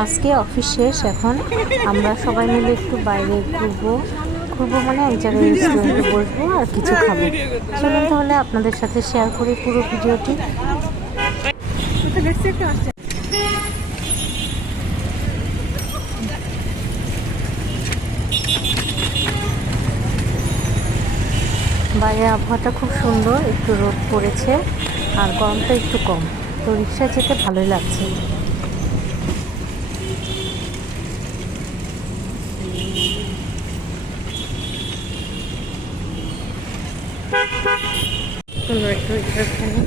আজকে অফিস শেষ, এখন আমরা সবাই মিলে একটু বাইরে ঘুরবো মানে এক জায়গায় রেস্টুরেন্টে বসবো আর কিছু খাবো। চলুন তাহলে আপনাদের সাথে শেয়ার করি পুরো ভিডিওটি। বাইরের আবহাওয়াটা খুব সুন্দর, একটু রোদ পড়েছে আর গরমটা একটু কম, তো রিক্সায় যেতে ভালোই লাগছে। সুন্দর একটু রিক্সাখানে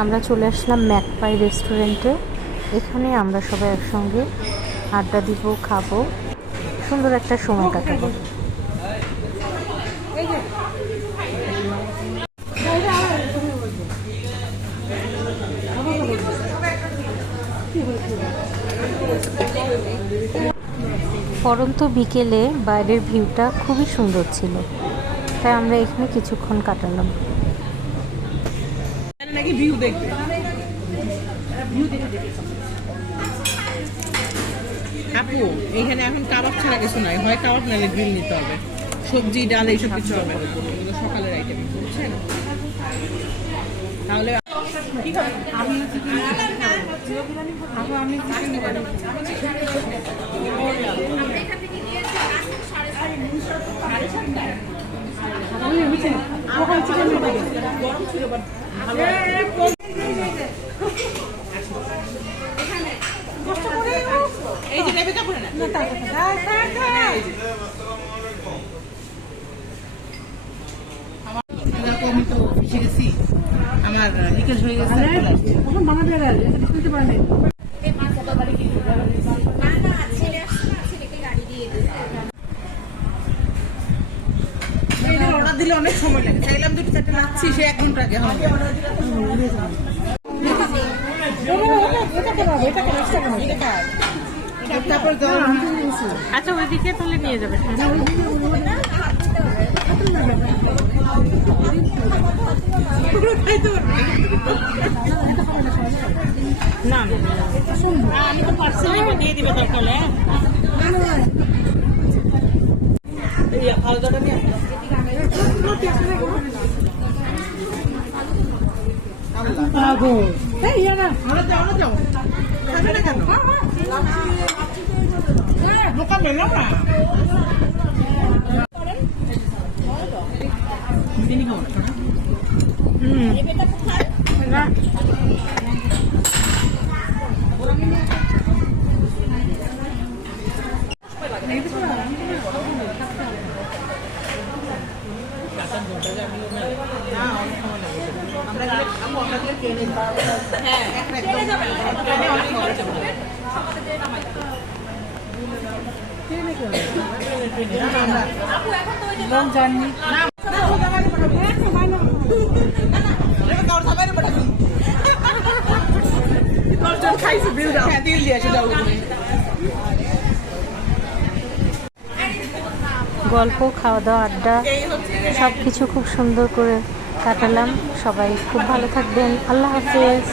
আমরা চলে আসলাম ম্যাকপাই রেস্টুরেন্টে। এখানে আমরা সবাই একসঙ্গে আড্ডা দিব, খাবো, সুন্দর একটা সময় কাটাবো। পরন্ত বিকেলে বাইরের ভিউটা খুবই সুন্দর ছিল, তাই আমরা এখানে কিছুক্ষণ কাটালাম। আপু এইখানে এখন কাবাব ছাড়া কিছু নাই, হয় কাবাব নাহলে গ্রিল নিতে হবে, সবজি ডাল এইসব কিছু হবে না, এগুলো সকালের আইটেম, বুঝছেন? তাহলে ঠিক আছে, আমি এই যে নেবে কাপড় না আমার লিকেজ হয়ে গেছে। অর্ডার দিলে অনেক সময় লাগে, চাইলাম 2-4টা নাচ্ছি, সে 1 ঘন্টা আগে হবে। আচ্ছা, ওইদিকে তাহলে নিয়ে যাবে। না আমি তো পার্সেল দিয়ে দিবে দরকার হলে। খাওয়া দাওয়াটা নিয়ে দোকান মেলো না গল্প, খাওয়া দাওয়া, আড্ডা সব কিছু খুব সুন্দর করে কাটালাম। সবাই খুব ভালো থাকবেন। আল্লাহ হাফেজ।